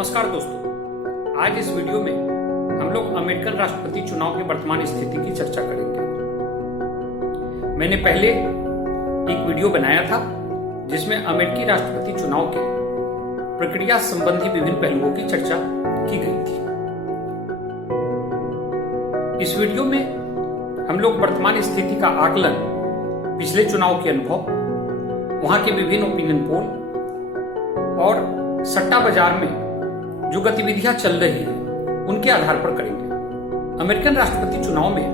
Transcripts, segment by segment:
नमस्कार दोस्तों, आज इस वीडियो में हम लोग अमेरिकन राष्ट्रपति चुनाव की वर्तमान स्थिति की चर्चा करेंगे। मैंने पहले एक वीडियो बनाया था जिसमें अमेरिकी राष्ट्रपति चुनाव के प्रक्रिया संबंधी विभिन्न पहलुओं की चर्चा की गई थी। इस वीडियो में हम लोग वर्तमान स्थिति का आकलन, पिछले चुनाव के अनुभव, वहां के विभिन्न ओपिनियन पोल और सट्टा बाजार में जो गतिविधियां चल रही हैं उनके आधार पर करेंगे। अमेरिकन राष्ट्रपति चुनाव में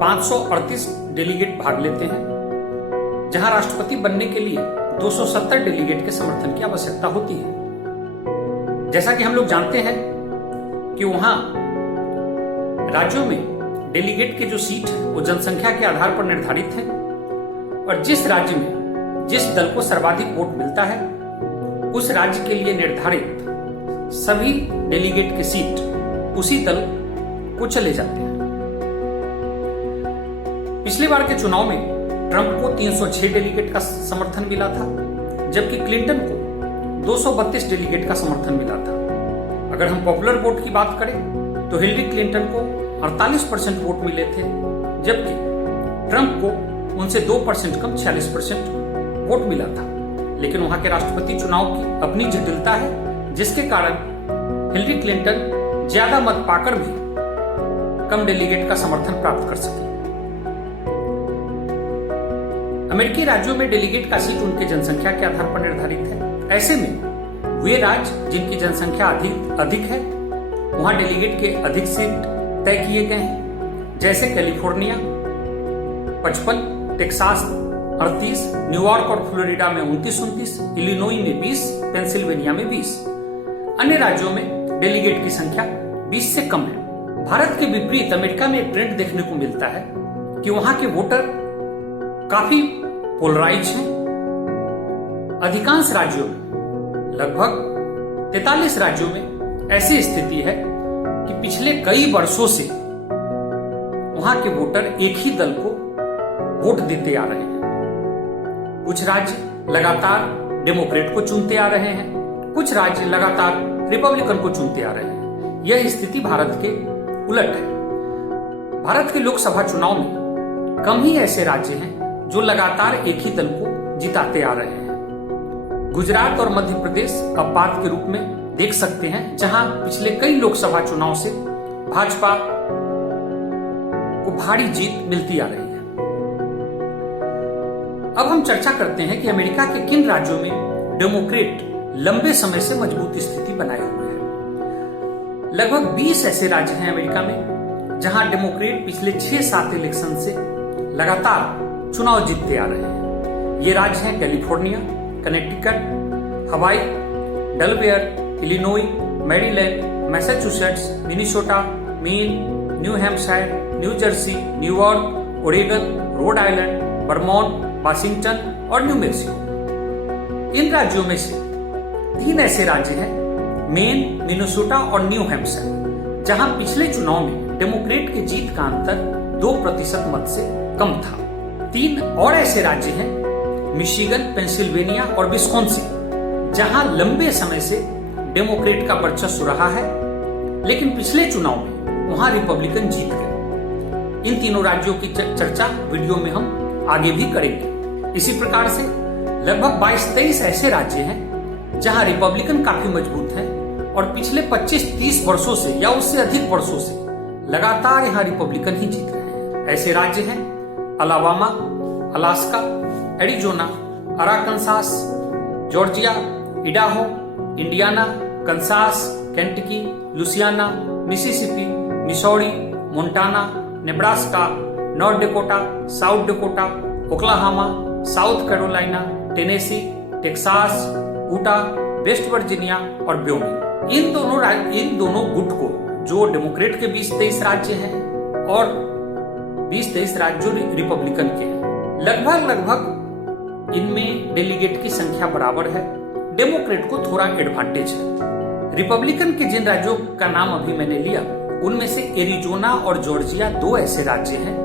538 डेलीगेट भाग लेते हैं, जहां राष्ट्रपति बनने के लिए 270 डेलीगेट के समर्थन की आवश्यकता होती है। जैसा कि हम लोग जानते हैं कि वहां राज्यों में डेलीगेट के जो सीट है वो जनसंख्या के आधार पर निर्धारित है और जिस राज्य में जिस दल को सर्वाधिक वोट मिलता है उस राज्य के लिए निर्धारित सभी डेलीगेट के सीट उसी दल को चले जाते हैं। पिछली बार के चुनाव में ट्रंप को 306 डेलीगेट का समर्थन मिला था, जबकि क्लिंटन को 232 डेलीगेट का समर्थन मिला था। अगर हम पॉपुलर वोट की बात करें तो हिलरी क्लिंटन को 48% वोट मिले थे, जबकि ट्रंप को उनसे 2% कम 46% वोट मिला था। लेकिन वहां के राष्ट्रपति चुनाव की अपनी जटिलता है, जिसके कारण हिलरी क्लिंटन ज्यादा मत पाकर भी कम डेलीगेट का समर्थन प्राप्त कर सके। अमेरिकी राज्यों में डेलीगेट का सीट उनके जनसंख्या के आधार पर निर्धारित है। ऐसे में वे राज्य जिनकी जनसंख्या अधिक है वहां डेलीगेट के अधिक सीट तय किए गए हैं, जैसे कैलिफोर्निया 55, टेक्सास 38, न्यूयॉर्क और फ्लोरिडा में 29, इलिनोई में 20, पेंसिल्वेनिया में 20। अन्य राज्यों में डेलीगेट की संख्या 20 से कम है। भारत के विपरीत अमेरिका में एक ट्रेंड देखने को मिलता है कि वहां के वोटर काफी पोलराइज हैं। अधिकांश राज्यों में, लगभग 43 राज्यों में ऐसी स्थिति है कि पिछले कई वर्षों से वहां के वोटर एक ही दल को वोट देते आ रहे हैं। कुछ राज्य लगातार डेमोक्रेट को चुनते आ रहे हैं, कुछ राज्य लगातार रिपब्लिकन को चुनते आ रहे हैं। यह स्थिति भारत के उलट है। भारत के लोकसभा चुनाव में कम ही ऐसे राज्य हैं जो लगातार एक ही दल को जिताते आ रहे हैं। गुजरात और मध्य प्रदेश अपवाद के रूप में देख सकते हैं, जहां पिछले कई लोकसभा चुनाव से भाजपा को भारी जीत मिलती आ रही है। अब हम चर्चा करते हैं कि अमेरिका के किन राज्यों में डेमोक्रेट लंबे समय से मजबूत स्थिति बनाए हुए हैं। लगभग 20 ऐसे राज्य हैं अमेरिका में जहां डेमोक्रेट पिछले 6-7 इलेक्शन से लगातार चुनाव जीतते आ रहे हैं। ये राज्य हैं California, Connecticut, Hawaii, Delaware, Illinois, Maryland, Massachusetts, Minnesota, Maine, New Hampshire, New Jersey, New York, Oregon, Rhode Island, Vermont, Washington और न्यू मैक्सिको। इन राज्यों में से 3 ऐसे राज्य हैं, मेन, मिनेसोटा और न्यू हैम्पशायर, जहां पिछले चुनाव में डेमोक्रेट के जीत का अंतर 2% मत से कम था। 3 और ऐसे राज्य हैं, मिशिगन, पेंसिल्वेनिया और विस्कॉन्सिन, जहां लंबे समय से डेमोक्रेट का वर्चस्व रहा है, लेकिन पिछले चुनाव में वहां रिपब्लिकन जीत गए। इन तीनों राज्यों की चर्चा वीडियो में हम आगे भी करेंगे। इसी प्रकार से लगभग 22-23 ऐसे राज्य हैं जहां रिपब्लिकन काफी मजबूत हैं और पिछले 25-30 वर्षों से या उससे अधिक वर्षों से लगातार यहां रिपब्लिकन ही जीत रहे हैं। ऐसे राज्य हैं Alabama, Alaska, Arizona, Arkansas, Georgia, Idaho, Indiana, Kansas, Kentucky, Louisiana, Mississippi, Missouri, Montana, Nebraska, North Dakota, South Dakota, Oklahoma, South Carolina, Tennessee, Texas, Utah, West Virginia और व्योमिंग। इन दोनों गुट को, जो डेमोक्रेट के 20-23 राज्य हैं और 20-23 राज्य जो रिपब्लिकन के हैं, लगभग इनमें डेलीगेट की संख्या बराबर है। डेमोक्रेट को थोड़ा एडवांटेज है। रिपब्लिकन के जिन राज्यों का नाम अभी मैंने लिया उनमें से एरिजोना और जॉर्जिया 2 ऐसे राज्य हैं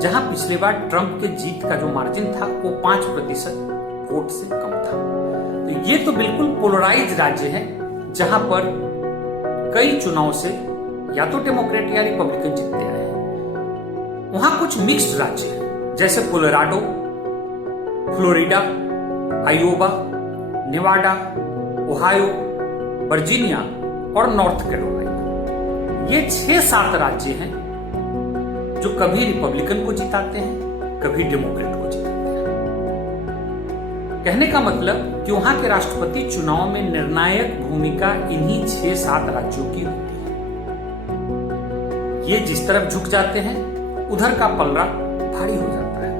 जहां पिछली बार ट्रंप के जीत का जो मार्जिन था वो 5% वोट से कम था। तो ये तो बिल्कुल पोलराइज राज्य है जहां पर कई चुनाव से या तो डेमोक्रेट या रिपब्लिकन जीतते आए हैं। वहां कुछ मिक्स्ड राज्य हैं, जैसे Colorado, Florida, Iowa, Nevada, Ohio, Virginia और नॉर्थ कैरोलिना। ये 6-7 राज्य हैं जो कभी रिपब्लिकन को जिताते हैं, कभी डेमोक्रेट को जिताते हैं। कहने का मतलब कि वहां के राष्ट्रपति चुनाव में निर्णायक भूमिका इन्हीं 6-7 राज्यों की होती है। ये जिस तरफ झुक जाते हैं उधर का पलड़ा भारी हो जाता है।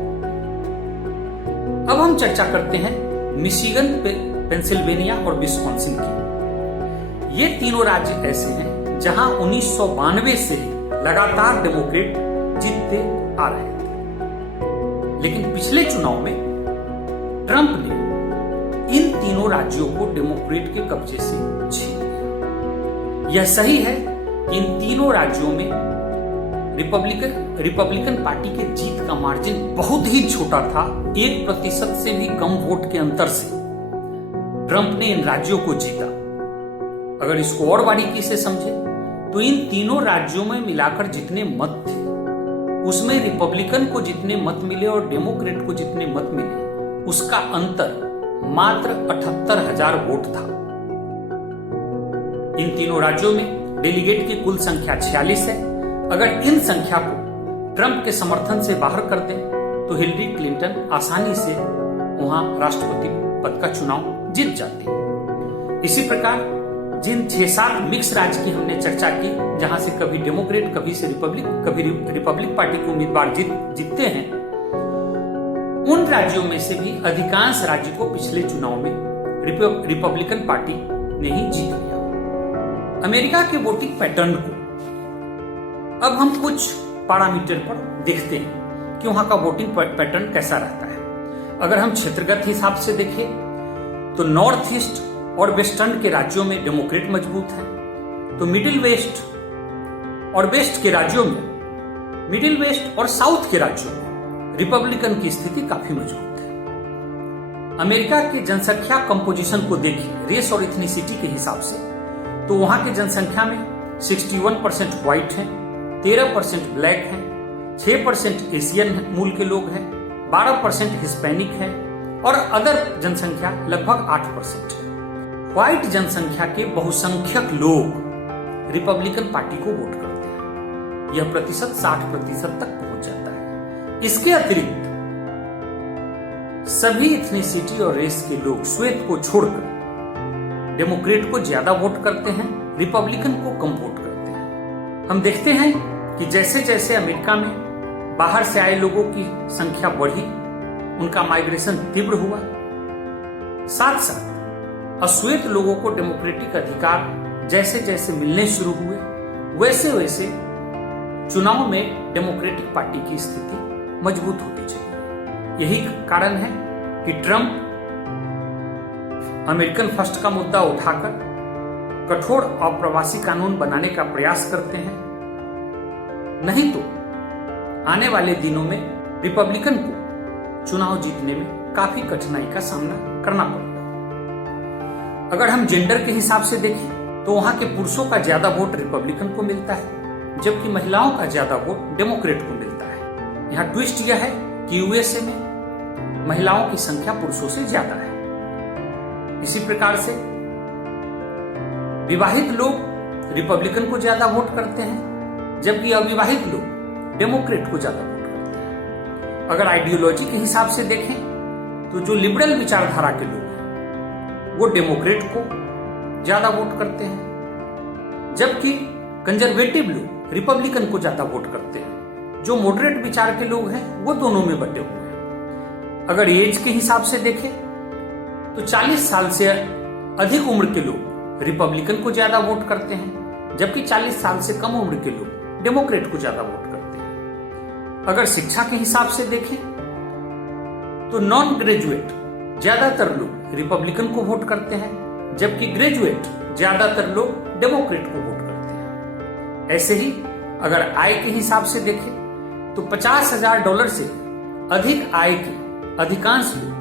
अब हम चर्चा करते हैं मिशिगन, पेंसिल्वेनिया और विस्कॉन्सिन की। ये तीनों राज्य ऐसे हैं जहां 1992 से लगातार डेमोक्रेट जीतते आ रहे थे, लेकिन पिछले चुनाव में ट्रंप ने इन तीनों राज्यों को डेमोक्रेट के कब्जे से छीन लिया। यह सही है कि इन तीनों राज्यों में रिपब्लिकन पार्टी के जीत का मार्जिन बहुत ही छोटा था। 1% से भी कम वोट के अंतर से ट्रंप ने इन राज्यों को जीता। अगर इसको और बारीकी से समझे तो इन तीनों राज्यों में मिलाकर जितने मत थे उसमें रिपब्लिकन को जितने मत मिले और डेमोक्रेट को जितने मत मिले उसका अंतर मात्र 78,000 वोट था। इन तीनों राज्यों में डेलीगेट की कुल संख्या 46 है। अगर इन संख्या को ट्रंप के समर्थन से बाहर कर दें तो हिलरी क्लिंटन आसानी से वहां राष्ट्रपति पद का चुनाव जीत जाती। इसी प्रकार जिन 6-7 मिक्स राज्य की हमने चर्चा की, जहां से कभी डेमोक्रेट, कभी से रिपब्लिक पार्टी के उम्मीदवार जीतते हैं, उन राज्यों में से भी अधिकांश राज्य को पिछले चुनाव में रिपब्लिकन पार्टी ने ही जीत लिया। अमेरिका के वोटिंग पैटर्न को अब हम कुछ पैरामीटर पर देखते हैं कि वहां का वोटिंग पैटर्न कैसा रहता है। अगर हम क्षेत्रगत हिसाब से देखें तो नॉर्थ ईस्ट और वेस्टर्न के राज्यों में डेमोक्रेट मजबूत हैं, तो मिडिल वेस्ट और वेस्ट के राज्यों में, मिडिल वेस्ट और साउथ के राज्यों में रिपब्लिकन की स्थिति काफी मजबूत है। अमेरिका की जनसंख्या कंपोजिशन को देखें रेस और इथनिसिटी के हिसाब से, तो वहां की जनसंख्या में 61% व्हाइट हैं, 13% ब्लैक हैं, 6% एशियन मूल के लोग हैं, 12% हिस्पैनिक हैं और अदर जनसंख्या लगभग 8% है। व्हाइट जनसंख्या के बहुसंख्यक लोग रिपब्लिकन पार्टी को वोट करते हैं। यह प्रतिशत 60% तक पहुंच जाता है। इसके अतिरिक्त सभी इथनिसिटी और रेस के लोग श्वेत को छोड़कर डेमोक्रेट को ज्यादा वोट करते हैं, रिपब्लिकन को कम वोट करते हैं। हम देखते हैं कि जैसे जैसे अमेरिका में बाहर से आए लोगों की संख्या बढ़ी, उनका माइग्रेशन तीव्र हुआ, साथ साथ अश्वेत लोगों को डेमोक्रेटिक अधिकार जैसे जैसे मिलने शुरू हुए, वैसे वैसे चुनाव में डेमोक्रेटिक पार्टी की स्थिति मजबूत होती चली। यही कारण है कि ट्रंप अमेरिकन फर्स्ट का मुद्दा उठाकर कठोर अप्रवासी कानून बनाने का प्रयास करते हैं। नहीं तो आने वाले दिनों में रिपब्लिकन को चुनाव जीतने में काफी कठिनाई का सामना करना पड़ेगा। अगर हम जेंडर के हिसाब से देखें तो वहां के पुरुषों का ज्यादा वोट रिपब्लिकन को मिलता है, जबकि महिलाओं का ज्यादा वोट डेमोक्रेट को मिलता है। यहाँ ट्विस्ट यह है कि यूएसए में महिलाओं की संख्या पुरुषों से ज्यादा है। इसी प्रकार से विवाहित लोग रिपब्लिकन को ज्यादा वोट करते हैं, जबकि अविवाहित लोग डेमोक्रेट को ज्यादा वोट करते हैं। अगर आइडियोलॉजी के हिसाब से देखें तो जो लिबरल विचारधारा के लोग हैं वो डेमोक्रेट को ज्यादा वोट करते हैं, जबकि कंजर्वेटिव लोग रिपब्लिकन को ज्यादा वोट करते हैं। जो मॉडरेट विचार के लोग हैं वो दोनों में बटे हुए हैं। अगर एज के हिसाब से देखें तो 40 साल से अधिक उम्र के लोग रिपब्लिकन को ज्यादा वोट करते हैं, जबकि 40 साल से कम उम्र के लोग डेमोक्रेट को ज्यादा वोट करते हैं। अगर शिक्षा के हिसाब से देखें तो नॉन ग्रेजुएट ज्यादातर लोग रिपब्लिकन को वोट करते हैं, जबकि ग्रेजुएट ज्यादातर लोग डेमोक्रेट को वोट करते हैं। ऐसे ही अगर आय के हिसाब से देखें तो $50,000 से अधिक आय के अधिकांश लोग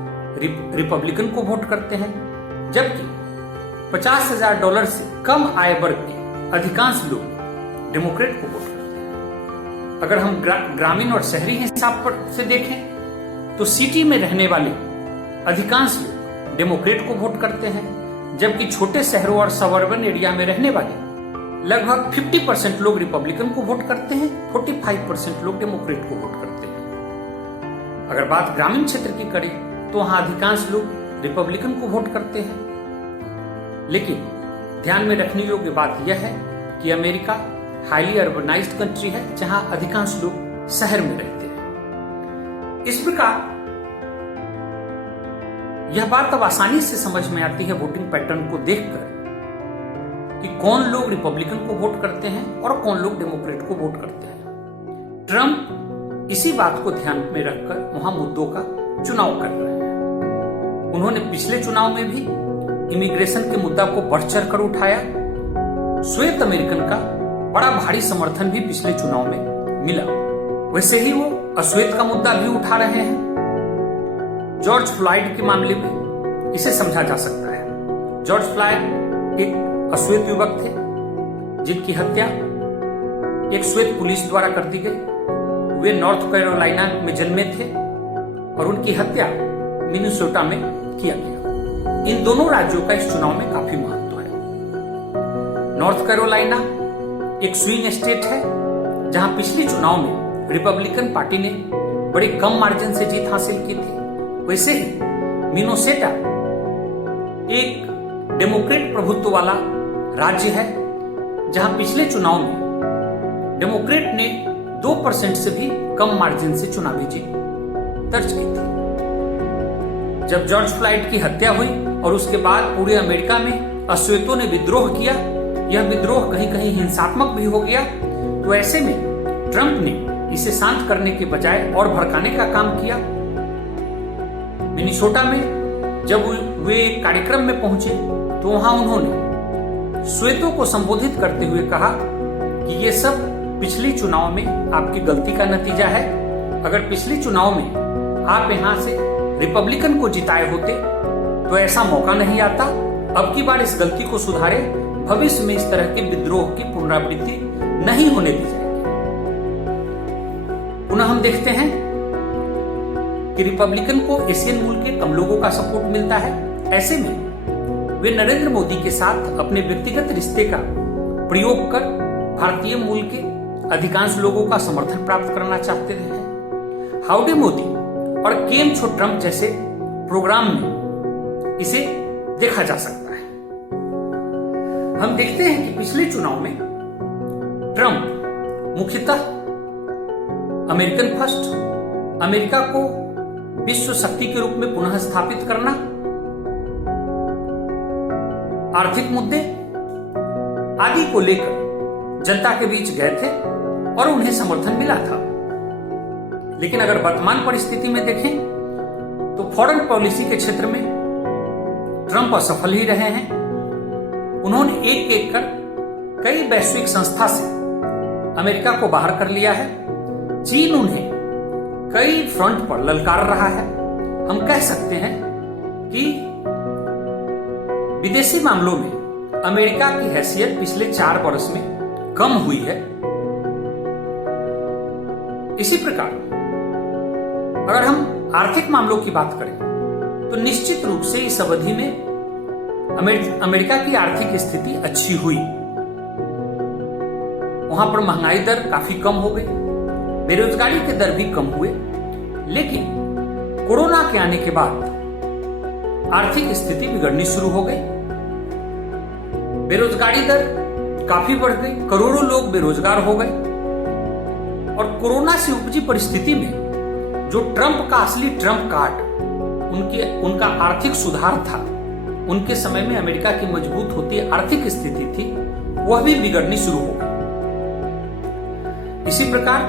रिपब्लिकन को वोट करते हैं, जबकि $50,000 से कम आय वर्ग के अधिकांश लोग डेमोक्रेट को वोट करते हैं। अगर हम ग्रामीण और शहरी हिसाब पर से देखें तो सिटी में रहने वाले अधिकांश लोग डेमोक्रेट को वोट करते हैं, जबकि छोटे शहरों और सबअर्बन एरिया में रहने वाले लगभग 50% लोग रिपब्लिकन को वोट करते हैं, 45% लोग डेमोक्रेट को वोट करते हैं। अगर बात ग्रामीण क्षेत्र की करें तो वहां अधिकांश लोग रिपब्लिकन को वोट करते हैं। लेकिन ध्यान में रखने योग्य बात यह है कि अमेरिका हाईली अर्बनाइज्ड कंट्री है, जहां अधिकांश लोग शहर में रहते हैं। इस प्रकार यह बात अब आसानी से समझ में आती है वोटिंग पैटर्न को देखकर कि कौन लोग रिपब्लिकन को वोट करते हैं और कौन लोग डेमोक्रेट को वोट करते हैं। ट्रंप इसी बात को ध्यान में रखकर वहां मुद्दों का चुनाव कर रहे हैं। उन्होंने पिछले चुनाव में भी इमिग्रेशन के मुद्दा को बढ़ चढ़ कर उठाया। श्वेत अमेरिकन का बड़ा भारी समर्थन भी पिछले चुनाव में मिला। वैसे ही वो अश्वेत का मुद्दा भी उठा रहे हैं। जॉर्ज फ्लॉयड के मामले में इसे समझा जा सकता है। जॉर्ज फ्लॉयड एक अश्वेत युवक थे जिनकी हत्या एक श्वेत पुलिस द्वारा कर दी गई। वे नॉर्थ कैरोलिना में जन्मे थे और उनकी हत्या मिनेसोटा में किया गया। इन दोनों राज्यों का इस चुनाव में काफी महत्व है। नॉर्थ कैरोलिना एक स्विंग स्टेट है, जहां पिछले चुनाव में रिपब्लिकन पार्टी ने बड़े कम मार्जिन से जीत हासिल की थी। वैसे ही मिनेसोटा एक डेमोक्रेट प्रभुत्व वाला राज्य है, जहां पिछले चुनाव में डेमोक्रेट ने 2% से भी कम मार्जिन से चुनावी जीत दर्ज की थी। जब जॉर्ज फ्लॉयड की हत्या हुई और उसके बाद पूरे अमेरिका में अश्वेतों ने विद्रोह किया, यह विद्रोह कहीं कहीं हिंसात्मक भी हो गया। तो ऐसे में ट्रंप ने इसे शांत करने के बजाय और भड़काने का काम किया। मिनेसोटा में जब वे कार्यक्रम में पहुंचे तो वहां उन्होंने श्वेतों को संबोधित करते हुए कहा कि ये सब पिछले चुनाव में आपकी गलती का नतीजा है। अगर पिछले चुनाव में आप यहां से रिपब्लिकन को जिताए होते तो ऐसा मौका नहीं आता। अब की बार इस गलती को सुधारे, भविष्य में इस तरह के विद्रोह की पुनरावृत्ति नहीं होने दी जाएगी। पुनः हम देखते हैं कि रिपब्लिकन को एशियन मूल के कम लोगों का सपोर्ट मिलता है। ऐसे में वे नरेंद्र मोदी के साथ अपने व्यक्तिगत रिश्ते का प्रयोग कर भारतीय मूल के अधिकांश लोगों का समर्थन प्राप्त करना चाहते हैं। हाउडी मोदी और केम छो ट्रंप जैसे प्रोग्राम में इसे देखा जा सकता है। हम देखते हैं कि पिछले चुनाव में ट्रंप मुख्यतः अमेरिकन फर्स्ट, अमेरिका को विश्व शक्ति के रूप में पुनः स्थापित करना, आर्थिक मुद्दे आदि को लेकर जनता के बीच गए थे और उन्हें समर्थन मिला था। लेकिन अगर वर्तमान परिस्थिति में देखें तो फॉरेन पॉलिसी के क्षेत्र में ट्रंप असफल ही रहे हैं। उन्होंने एक एक कर कई वैश्विक संस्था से अमेरिका को बाहर कर लिया है। चीन उन्हें कई फ्रंट पर ललकार रहा है। हम कह सकते हैं कि विदेशी मामलों में अमेरिका की हैसियत पिछले 4 वर्ष में कम हुई है। इसी प्रकार अगर हम आर्थिक मामलों की बात करें तो निश्चित रूप से इस अवधि में अमेरिका की आर्थिक स्थिति अच्छी हुई। वहां पर महंगाई दर काफी कम हो गई, बेरोजगारी के दर भी कम हुए। लेकिन कोरोना के आने के बाद आर्थिक स्थिति बिगड़नी शुरू हो गई। बेरोजगारी दर काफी बढ़ गई, करोड़ों लोग बेरोजगार हो गए। और कोरोना से उपजी परिस्थिति में जो ट्रंप का असली ट्रंप कार्ड उनका आर्थिक सुधार था, उनके समय में अमेरिका की मजबूत होती आर्थिक स्थिति थी, वह भी बिगड़नी शुरू हो गई। इसी प्रकार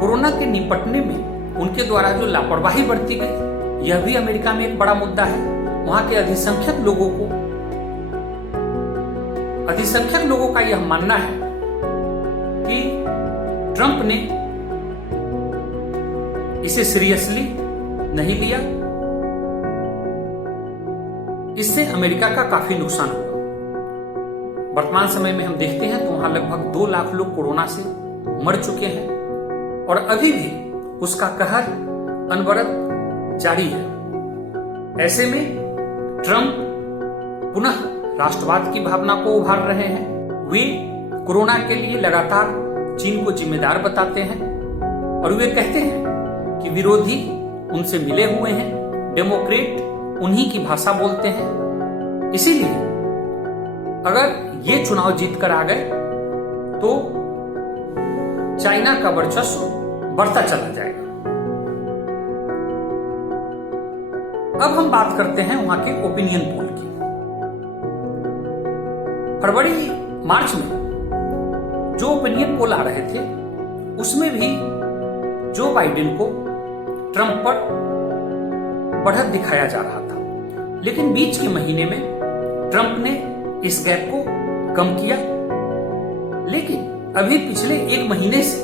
कोरोना के निपटने में उनके द्वारा जो लापरवाही बरती गई, यह भी अमेरिका में एक बड़ा मुद्दा है। वहां के अधिसंख्यक लोगों का यह मानना है कि ट्रंप ने इसे सीरियसली नहीं लिया इससे अमेरिका का काफी नुकसान होगा। वर्तमान समय में हम देखते हैं तो वहां लगभग 2 लाख लोग कोरोना से मर चुके हैं और अभी भी उसका कहर अनवरत जारी है। ऐसे में ट्रंप पुनः राष्ट्रवाद की भावना को उभार रहे हैं। वे कोरोना के लिए लगातार चीन को जिम्मेदार बताते हैं और वे कहते हैं कि विरोधी उनसे मिले हुए हैं, डेमोक्रेट उन्हीं की भाषा बोलते हैं। इसीलिए अगर ये चुनाव जीतकर आ गए तो चाइना का वर्चस्व बढ़ता चला जाएगा। अब हम बात करते हैं वहां के ओपिनियन पोल की। मार्च में जो ओपिनियन पोल आ रहे थे उसमें भी जो बाइडेन को ट्रंप पर बढ़त दिखाया जा रहा था, लेकिन बीच के महीने में ट्रंप ने इस गैप को कम किया। लेकिन अभी पिछले 1 महीने से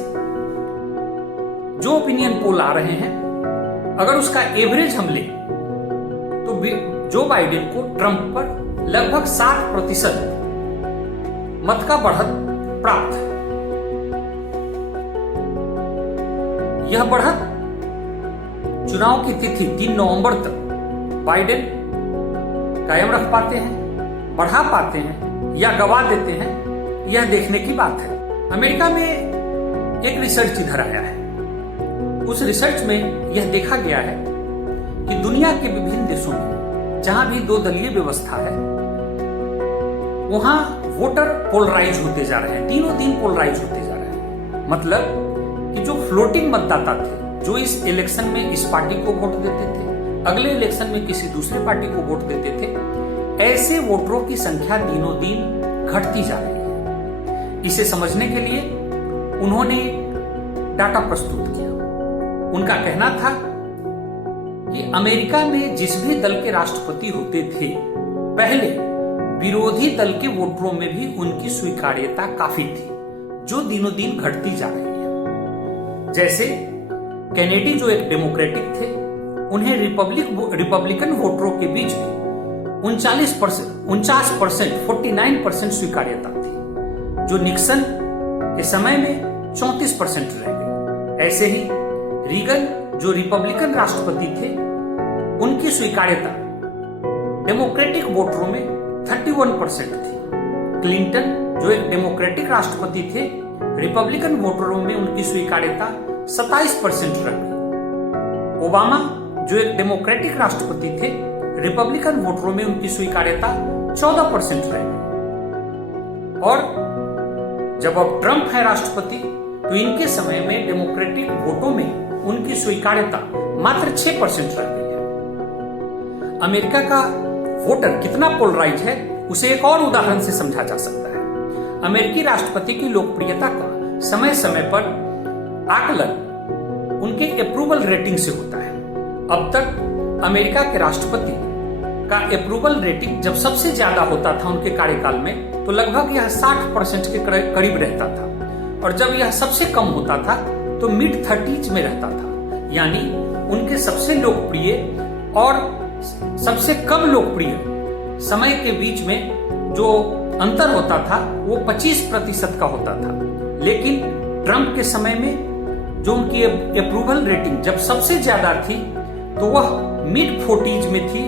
जो ओपिनियन पोल आ रहे हैं, अगर उसका एवरेज हम लें तो जो बाइडेन को ट्रंप पर लगभग 60% मत का बढ़त प्राप्त है। यह बढ़त चुनाव की तिथि 3 नवंबर तक बाइडेन कायम रख पाते हैं, बढ़ा पाते हैं या गवा देते हैं, यह देखने की बात है। अमेरिका में एक रिसर्च इधर आया है। उस रिसर्च में यह देखा गया है कि दुनिया के विभिन्न देशों में जहां भी 2 दलीय व्यवस्था है वहां वोटर पोलराइज होते जा रहे हैं, दिनों दिन पोलराइज होते जा रहे हैं। मतलब कि जो फ्लोटिंग मतदाता थे, जो इस इलेक्शन में इस पार्टी को वोट देते थे, अगले इलेक्शन में किसी दूसरे पार्टी को वोट देते थे, ऐसे वोटरों की संख्या दिनों दिन घटती जा रही है। इसे समझने के लिए उन्होंने डाटा प्रस्तुत किया। उनका कहना था कि अमेरिका में जिस भी दल के राष्ट्रपति होते थे, पहले विरोधी दल के वोटरों में भी उनकी स्वीकार्यता काफी थी, जो दिनों दिन घटती जा रही है। जैसे कैनेडी जो एक डेमोक्रेटिक थे, उन्हें रिपब्लिकन वोटरों के बीच में 49% स्वीकार्यता थी, जो निक्सन के समय में 34% रह गई। ऐसे ही रीगन जो रिपब्लिकन राष्ट्रपति थे, उनकी स्वीकार्यता डेमोक्रेटिक वोटरों में 31% थी। क्लिंटन जो एक डेमोक्रेटिक राष्ट्रपति थे, रिपब्लिकन वोटरों में उनकी स्वीकार्यता 27% रह गई। ओबामा जो एक डेमोक्रेटिक राष्ट्रपति थे, रिपब्लिकन वोटरों में उनकी स्वीकार्यता 14% रह गई। और जब अब ट्रंप है राष्ट्रपति, तो इनके समय में डेमोक्रेटिक वोटों में उनकी स्वीकार्यता मात्र 6% रह गई है। अमेरिका का वोटर कितना पोलराइज है, उसे एक और उदाहरण से समझा जा सकता है। अमेरिकी राष्ट्रपति की लोकप्रियता का समय समय पर आकलन उनके अप्रूवल रेटिंग से होता है। अब तक अमेरिका के राष्ट्रपति का अप्रूवल रेटिंग जब सबसे ज्यादा होता था उनके कार्यकाल में, तो लगभग यह 60% के करीब रहता था, और जब यह सबसे कम होता था तो मिड 30s में रहता था। यानी उनके सबसे लोकप्रिय और सबसे कम लोकप्रिय समय के बीच में जो अंतर होता था वो 25% का होता था। लेकिन ट्रंप के समय में जो उनकी अप्रूवल रेटिंग जब सबसे ज्यादा थी तो वह मिड 40s में थी,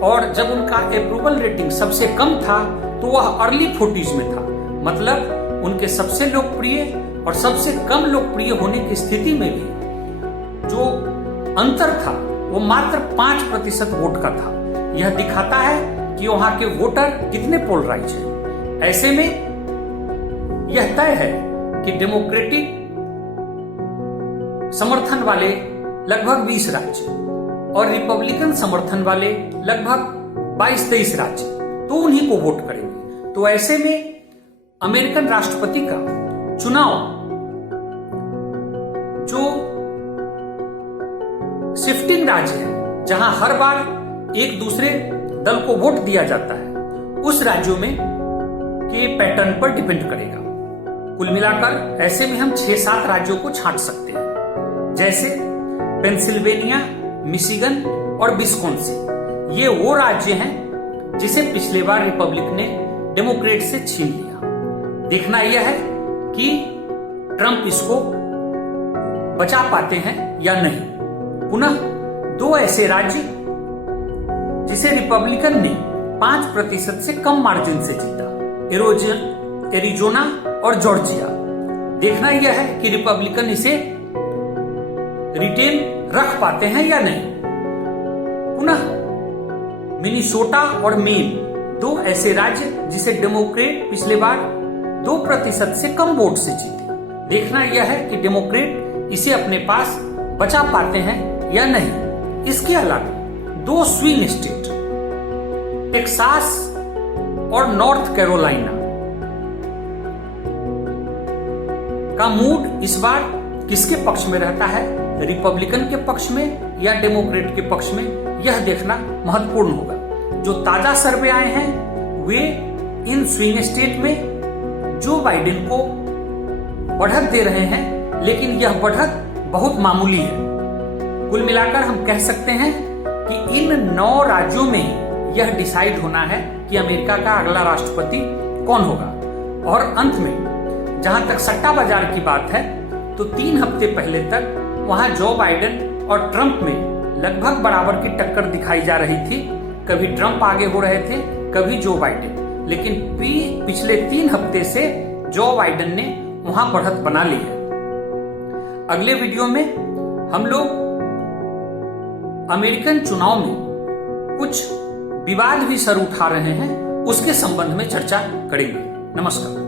और जब उनका अप्रूवल रेटिंग सबसे कम था तो वह अर्ली 40s में था। मतलब उनके सबसे लोकप्रिय और सबसे कम लोकप्रिय होने की स्थिति में भी जो अंतर था वो मात्र 5% वोट का था। यह दिखाता है कि वहां के वोटर कितने पोलराइज हैं। ऐसे में यह तय है कि डेमोक्रेटिक समर्थन वाले लगभग 20 राज्य और रिपब्लिकन समर्थन वाले लगभग 22-23 राज्य तो उन्हीं को वोट करेंगे। तो ऐसे में अमेरिकन राष्ट्रपति का चुनाव जो शिफ्टिंग राज्य है, जहां हर बार एक दूसरे दल को वोट दिया जाता है, उस राज्यों में के पैटर्न पर डिपेंड करेगा। कुल मिलाकर ऐसे में हम 6-7 राज्यों को छांट सकते हैं, जैसे पेंसिल्वेनिया, मिशिगन और विस्कॉन्सिन। ये वो राज्य हैं जिसे पिछले बार रिपब्लिक ने डेमोक्रेट से छीन लिया। देखना यह है कि ट्रंप इसको बचा पाते हैं या नहीं। पुनः 2 ऐसे राज्य जिसे रिपब्लिकन ने 5% से कम मार्जिन से जीता, एरिजोना और जॉर्जिया। देखना यह है कि रिपब्लिकन इसे रिटेन रख पाते हैं या नहीं। पुनः मिनीसोटा और मेन 2 ऐसे राज्य जिसे डेमोक्रेट पिछले बार 2% से कम वोट से जीते। देखना यह है कि डेमोक्रेट इसे अपने पास बचा पाते हैं या नहीं। इसके अलावा 2 स्विंग स्टेट टेक्सास और नॉर्थ कैरोलिना का मूड इस बार किसके पक्ष में रहता है, रिपब्लिकन के पक्ष में या डेमोक्रेट के पक्ष में, यह देखना महत्वपूर्ण होगा। जो ताजा सर्वे आए हैं वे इन स्विंग स्टेट में जो बाइडेन को बढ़त दे रहे हैं, लेकिन यह बढ़त बहुत मामूली है। कुल मिलाकर हम कह सकते हैं कि इन 9 राज्यों में यह डिसाइड होना है कि अमेरिका का अगला राष्ट्रपति कौन होगा। और अंत में जहां तक सट्टा बाजार की बात है तो 3 हफ्ते पहले तक वहां जो बाइडेन और ट्रंप में लगभग बराबर की टक्कर दिखाई जा रही थी। कभी ट्रंप आगे हो रहे थे, कभी जो बाइडेन, लेकिन पिछले 3 हफ्ते से जो बाइडेन ने वहां बढ़त बना ली है। अगले वीडियो में हम लोग अमेरिकन चुनाव में कुछ विवाद भी सर उठा रहे हैं, उसके संबंध में चर्चा करेंगे। नमस्कार।